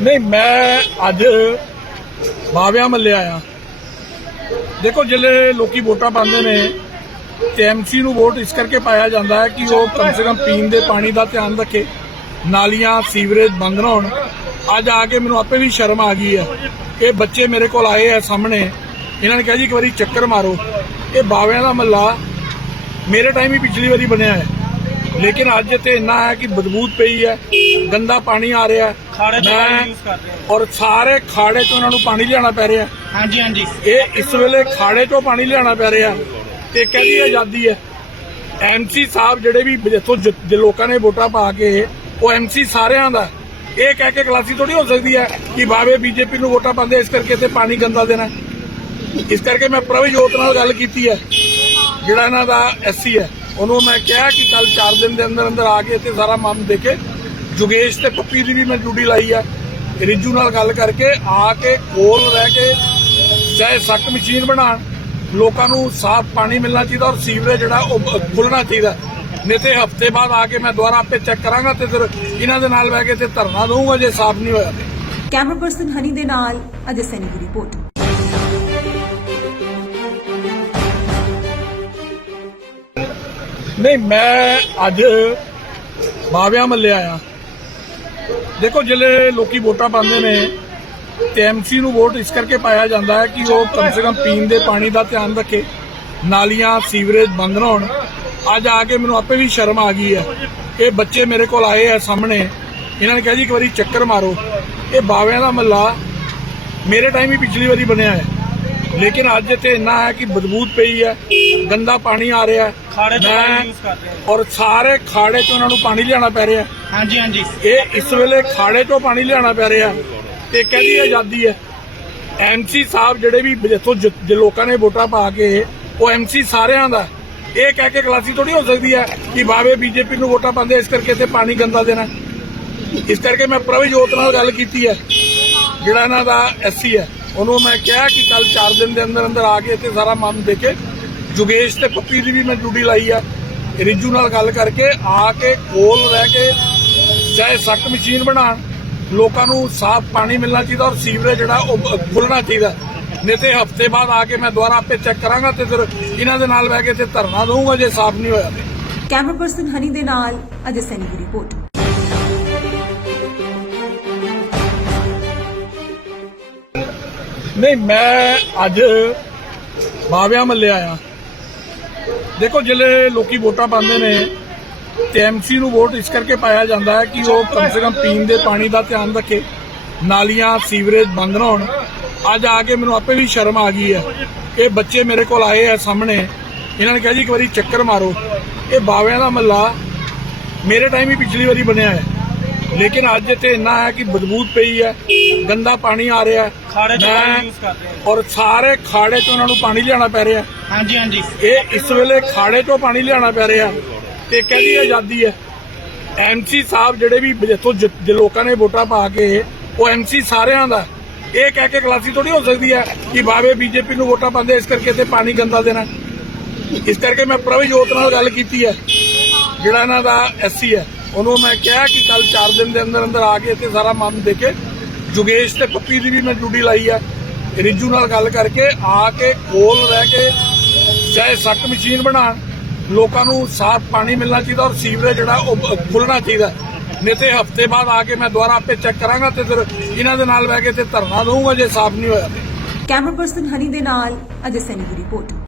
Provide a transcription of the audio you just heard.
ਨਹੀਂ, ਮੈਂ ਅੱਜ ਬਾਵਿਆਂ ਮੱਲੇ ਆਇਆ। ਦੇਖੋ ਜਿਹੜੇ ਲੋਕੀ ਵੋਟਾਂ ਪਾਉਂਦੇ ਨੇ, ਤੇ ਐਮਸੀ ਨੂੰ ਵੋਟ ਇਸ ਕਰਕੇ ਪਾਇਆ ਜਾਂਦਾ ਹੈ ਕਿ ਉਹ ਕਮ ਸੇ ਕਮ ਪੀਣ ਦੇ ਪਾਣੀ ਦਾ ਧਿਆਨ ਰੱਖੇ, ਨਾਲੀਆਂ, ਸੀਵਰੇਜ ਬੰਦ ਨਾ ਹੋਣ। ਅੱਜ ਆ ਕੇ ਮੈਨੂੰ ਆਪੇ ਵੀ ਸ਼ਰਮ ਆ ਗਈ ਹੈ ਇਹ ਬੱਚੇ ਮੇਰੇ ਕੋਲ ਆਏ ਆ ਸਾਹਮਣੇ। ਇਹਨਾਂ ਨੇ ਕਿਹਾ ਜੀ, ਇੱਕ ਵਾਰੀ ਚੱਕਰ ਮਾਰੋ। ਇਹ ਬਾਵਿਆਂ ਦਾ ਮੱਲਾ ਮੇਰੇ ਟਾਈਮ ਹੀ ਪਿਛਲੀ ਵਾਰੀ ਬਣਿਆ ਹੈ। ਲੇਕਿਨ ਅੱਜ ਤੇ ਇੰਨਾ ਹੈ ਕਿ ਬਦਬੂਤ ਪਈ ਹੈ ਗੰਦਾ ਪਾਣੀ ਆ ਰਿਹਾ। ਖਾੜੇ ਤੋਂ ਕਰਦੇ ਆ। ਔਰ ਸਾਰੇ ਖਾੜੇ ਤੋਂ ਉਹਨਾਂ ਨੂੰ ਪਾਣੀ ਲਿਆਉਣਾ ਪੈ ਰਿਹਾ ਹਾਂਜੀ ਹਾਂਜੀ। ਇਹ ਇਸ ਵੇਲੇ ਖਾੜੇ ਤੋਂ ਪਾਣੀ ਲਿਆਉਣਾ ਪੈ ਰਿਹਾ ਤੇ ਕਹਿੰਦੀ ਆਜ਼ਾਦੀ ਹੈ। ਐਮਸੀ ਸਾਹਿਬ ਜਿਹੜੇ ਵੀ ਜਿੱਥੋਂ ਜੇ ਲੋਕਾਂ ਨੇ ਵੋਟਾਂ ਪਾ ਕੇ ਉਹ ਐਮਸੀ ਸਾਰਿਆਂ ਦਾ। ਇਹ ਕਹਿ ਕੇ ਕਲਾਸੀ ਥੋੜੀ ਹੋ ਸਕਦੀ ਹੈ ਕਿ ਬਾਵੇ ਬੀਜੇਪੀ ਨੂੰ ਵੋਟਾਂ ਪਾਉਂਦੇ ਇਸ ਕਰਕੇ ਤੇ ਪਾਣੀ ਗੰਦਾ ਦੇਣਾ ਇਸ ਕਰਕੇ ਮੈਂ ਪ੍ਰਭਜੋਤ ਨਾਲ ਗੱਲ ਕੀਤੀ ਹੈ ਜਿਹੜਾ ਇਹਨਾਂ ਦਾ ਐਸਸੀ ਹੈ। ਉਹਨੂੰ ਮੈਂ ਕਿਹਾ ਕਿ ਕੱਲ 4 ਦਿਨ ਦੇ ਅੰਦਰ ਅੰਦਰ ਆ ਕੇ ਇੱਥੇ ਸਾਰਾ ਮਾਮ ਦੇ ਜੁਗੇਸ਼ ਤੇ ਪੱਪੀ ਦੀ ਵੀ ਮੈਂ ਡਿਊਟੀ ਲਾਈ ਹੈ ਰਿਜੂ ਨਾਲ ਗੱਲ ਕਰਕੇ ਆ ਕੇ ਕੋਲ ਰਹਿ ਕੇ ਚਾਹੇ ਸੱਟ ਮਸ਼ੀਨ ਬਣਾਉਣ, ਲੋਕਾਂ ਨੂੰ ਸਾਫ਼ ਪਾਣੀ ਮਿਲਣਾ ਚਾਹੀਦਾ ਔਰ ਸੀਵਰੇਜ ਜਿਹੜਾ ਉਹ ਖੁੱਲਣਾ ਚਾਹੀਦਾ। ਨਹੀਂ ਤੇ ਹਫ਼ਤੇ ਬਾਅਦ ਆ ਕੇ ਮੈਂ ਦੁਬਾਰਾ ਆਪੇ ਚੈੱਕ ਕਰਾਂਗਾ ਤੇ ਫਿਰ ਇਹਨਾਂ ਦੇ ਨਾਲ ਬਹਿ ਕੇ ਤੇ ਧਰਨਾ ਦਊਂਗਾ ਜੇ ਸਾਫ਼ ਨਹੀਂ ਹੋਇਆ। ਤੇ ਕੈਮਰਾ ਪਰਸਨ ਹਨੀ ਦੇ ਨਾਲ, ਅਜੇ ਸੈਨੀ ਦੀ ਰਿਪੋਰਟ ਨਹੀਂ, ਮੈਂ ਅੱਜ ਬਾਵਿਆਂ ਮੱਲੇ ਆਇਆ। ਦੇਖੋ ਜਿਹੜੇ ਲੋਕੀ ਵੋਟਾਂ ਪਾਉਂਦੇ ਨੇ ਤੇ ਐਮਸੀ ਨੂੰ ਵੋਟ ਇਸ ਕਰਕੇ ਪਾਇਆ ਜਾਂਦਾ ਹੈ ਕਿ ਉਹ ਕਮ ਸੇ ਕਮ ਪੀਣ ਦੇ ਪਾਣੀ ਦਾ ਧਿਆਨ ਰੱਖੇ, ਨਾਲੀਆਂ, ਸੀਵਰੇਜ ਬੰਦ ਨਾ ਹੋਣ। ਅੱਜ ਆ ਕੇ ਮੈਨੂੰ ਆਪੇ ਵੀ ਸ਼ਰਮ ਆ ਗਈ ਹੈ ਇਹ ਬੱਚੇ ਮੇਰੇ ਕੋਲ ਆਏ ਆ ਸਾਹਮਣੇ। ਇਹਨਾਂ ਨੇ ਕਿਹਾ ਜੀ, ਇੱਕ ਵਾਰੀ ਚੱਕਰ ਮਾਰੋ। ਇਹ ਬਾਵਿਆਂ ਦਾ ਮੱਲਾ ਮੇਰੇ ਟਾਈਮ ਹੀ ਪਿਛਲੀ ਵਾਰੀ ਬਣਿਆ ਹੈ। ਲੇਕਿਨ ਅੱਜ ਤੇ ਇੰਨਾ ਹੈ ਕਿ ਬਦਬੂਤ ਪਈ ਹੈ ਗੰਦਾ ਪਾਣੀ ਆ ਰਿਹਾ। ਖਾੜੇ ਪਾਣੀ use ਕਰਦੇ ਆ। ਔਰ ਸਾਰੇ ਖਾੜੇ ਤੋਂ ਉਹਨਾਂ ਨੂੰ ਪਾਣੀ ਲਿਆਉਣਾ ਪੈ ਰਿਹਾ ਹਾਂਜੀ ਹਾਂਜੀ। ਇਹ ਇਸ ਵੇਲੇ ਖਾੜੇ ਤੋਂ ਪਾਣੀ ਲਿਆਉਣਾ ਪੈ ਰਿਹਾ ਤੇ ਕਹਿੰਦੀ ਆਜ਼ਾਦੀ ਹੈ। ਐਮਸੀ ਸਾਹਿਬ ਜਿਹੜੇ ਵੀ ਜਿੱਥੋਂ ਜ- ਲੋਕਾਂ ਨੇ ਵੋਟਾਂ ਪਾ ਕੇ ਉਹ ਐਮਸੀ ਸਾਰਿਆਂ ਦਾ। ਇਹ ਕਹਿ ਕੇ ਕਲਾਸੀ ਥੋੜੀ ਹੋ ਸਕਦੀ ਹੈ ਕਿ ਬਾਵੇ ਬੀਜੇਪੀ ਨੂੰ ਵੋਟਾਂ ਪਾਉਂਦੇ ਇਸ ਕਰਕੇ ਤੇ ਪਾਣੀ ਗੰਦਾ ਦੇਣਾ ਇਸ ਕਰਕੇ ਮੈਂ ਪ੍ਰਭਜੋਤ ਨਾਲ ਗੱਲ ਕੀਤੀ ਹੈ ਜਿਹੜਾ ਇਹਨਾਂ ਦਾ ਐਸਸੀ ਹੈ। ਉਹਨੂੰ ਮੈਂ ਕਿਹਾ ਕਿ ਕੱਲ 4 ਦਿਨ ਦੇ ਅੰਦਰ ਅੰਦਰ ਆ ਕੇ ਇੱਥੇ ਸਾਰਾ ਮਾਮ ਦੇ ਜੁਗੇਸ਼ ਤੇ ਪੱਪੀ ਦੀ ਵੀ ਮੈਂ ਡਿਊਟੀ ਲਾਈ ਹੈ ਰਿਜੂ ਨਾਲ ਗੱਲ ਕਰਕੇ ਆ ਕੇ ਕੋਲ ਰਹਿ ਕੇ ਚਾਹੇ ਸੱਕ ਮਸ਼ੀਨ ਬਣਾਉਣ, ਲੋਕਾਂ ਨੂੰ ਸਾਫ਼ ਪਾਣੀ ਮਿਲਣਾ ਚਾਹੀਦਾ ਔਰ ਸੀਵਰੇਜ ਜਿਹੜਾ ਉਹ ਖੁੱਲਣਾ ਚਾਹੀਦਾ। ਨਹੀਂ ਤੇ ਹਫ਼ਤੇ ਬਾਅਦ ਆ ਕੇ ਮੈਂ ਦੁਬਾਰਾ ਆਪੇ ਚੈੱਕ ਕਰਾਂਗਾ ਤੇ ਫਿਰ ਇਹਨਾਂ ਦੇ ਨਾਲ ਬਹਿ ਕੇ ਤੇ ਧਰਨਾ ਦਊਂਗਾ ਜੇ ਸਾਫ਼ ਨਹੀਂ ਹੋਇਆ। ਤੇ ਕੈਮਰਾ ਪਰਸਨ ਹਨੀ ਦੇ ਨਾਲ ਅਜੇ ਸੈਨੀ ਦੀ ਰਿਪੋਰਟ ਨਹੀਂ, ਮੈਂ ਅੱਜ ਬਾਵਿਆਂ ਮੱਲੇ ਆਇਆ। ਦੇਖੋ, ਜਿਹੜੇ ਲੋਕੀ ਵੋਟਾਂ ਪਾਉਂਦੇ ਨੇ, ਤੇ ਐਮਸੀ ਨੂੰ ਵੋਟ ਇਸ ਕਰਕੇ ਪਾਇਆ ਜਾਂਦਾ ਹੈ ਕਿ ਉਹ ਕਮ ਸੇ ਕਮ ਪੀਣ ਦੇ ਪਾਣੀ ਦਾ ਧਿਆਨ ਰੱਖੇ, ਨਾਲੀਆਂ, ਸੀਵਰੇਜ ਬੰਦ ਨਾ ਹੋਣ। ਅੱਜ ਆ ਕੇ ਮੈਨੂੰ ਆਪੇ ਵੀ ਸ਼ਰਮ ਆ ਗਈ ਹੈ ਇਹ ਬੱਚੇ ਮੇਰੇ ਕੋਲ ਆਏ ਆ ਸਾਹਮਣੇ। ਇਹਨਾਂ ਨੇ ਕਿਹਾ ਜੀ, ਇੱਕ ਵਾਰੀ ਚੱਕਰ ਮਾਰੋ। ਇਹ ਬਾਵਿਆਂ ਦਾ ਮੱਲਾ ਮੇਰੇ ਟਾਈਮ ਹੀ ਪਿਛਲੀ ਵਾਰੀ ਬਣਿਆ ਹੈ। ਲੇਕਿਨ ਅੱਜ ਇੱਥੇ ਇੰਨਾ ਹੈ ਕਿ ਬਦਬੂਤ ਪਈ ਹੈ। ਗੰਦਾ ਪਾਣੀ ਆ ਰਿਹਾ। ਖਾੜੇ ਤੋਂ use ਕਰਦੇ ਆ। ਔਰ ਸਾਰੇ ਖਾੜੇ ਤੋਂ ਉਹਨਾਂ ਨੂੰ ਪਾਣੀ ਲਿਆਉਣਾ ਪੈ ਰਿਹਾ ਹਾਂਜੀ ਹਾਂਜੀ। ਇਹ ਇਸ ਵੇਲੇ ਖਾੜੇ ਤੋਂ ਪਾਣੀ ਲਿਆਉਣਾ ਪੈ ਰਿਹਾ ਤੇ ਕਹਿੰਦੀ ਆਜ਼ਾਦੀ ਹੈ? ਐਮਸੀ ਸਾਹਿਬ ਜਿਹੜੇ ਵੀ ਜਿੱਥੋਂ ਜ- ਲੋਕਾਂ ਨੇ ਵੋਟਾਂ ਪਾ ਕੇ ਉਹ ਐਮਸੀ ਸਾਰਿਆਂ ਦਾ। ਇਹ ਕਹਿ ਕੇ ਕਲਾਸੀ ਥੋੜੀ ਹੋ ਸਕਦੀ ਹੈ ਕਿ ਬਾਵੇ ਬੀਜੇਪੀ ਨੂੰ ਵੋਟਾਂ ਪਾਉਂਦੇ ਇਸ ਕਰਕੇ ਤੇ ਪਾਣੀ ਗੰਦਾ ਦੇਣਾ ਇਸ ਕਰਕੇ ਮੈਂ ਪ੍ਰਭਜੋਤ ਨਾਲ ਗੱਲ ਕੀਤੀ ਹੈ। ਜਿਹੜਾ ਇਹਨਾਂ ਦਾ ਐਸਸੀ ਹੈ ਉਹਨੂੰ ਮੈਂ ਕਿਹਾ ਕਿ ਕੱਲ 4 ਦਿਨ ਦੇ ਅੰਦਰ ਅੰਦਰ ਆ ਕੇ ਇੱਥੇ ਸਾਰਾ ਮਾਮ ਦੇ ਕੇ ਜੁਗੇਸ਼ ਤੇ ਪੱਪੀ ਦੀ ਵੀ ਮੈਂ ਡਿਊਟੀ ਲਾਈ ਹੈ ਰਿਜੂ ਨਾਲ ਗੱਲ ਕਰਕੇ ਆ ਕੇ ਕੋਲ ਰਹਿ ਕੇ ਚਾਹੇ ਸੱਕ ਮਸ਼ੀਨ ਬਣਾਉਣ, ਲੋਕਾਂ ਨੂੰ ਸਾਫ਼ ਪਾਣੀ ਮਿਲਣਾ ਚਾਹੀਦਾ ਔਰ ਸੀਵਰੇਜ ਜਿਹੜਾ ਉਹ ਖੁੱਲਣਾ ਚਾਹੀਦਾ। ਨਹੀਂ ਤੇ ਹਫ਼ਤੇ ਬਾਅਦ ਆ ਕੇ ਮੈਂ ਦੁਬਾਰਾ ਆਪੇ ਚੈੱਕ ਕਰਾਂਗਾ ਤੇ ਫਿਰ ਇਹਨਾਂ ਦੇ ਨਾਲ ਬਹਿ ਕੇ ਤੇ ਧਰਨਾ ਦਊਂਗਾ ਜੇ ਸਾਫ਼ ਨਹੀਂ ਹੋਇਆ। ਤੇ ਕੈਮਰਾ ਪਰਸਨ ਹਨੀ ਦੇ ਨਾਲ ਅਜੇ ਸੈਨੀ ਦੀ ਰਿਪੋਰਟ।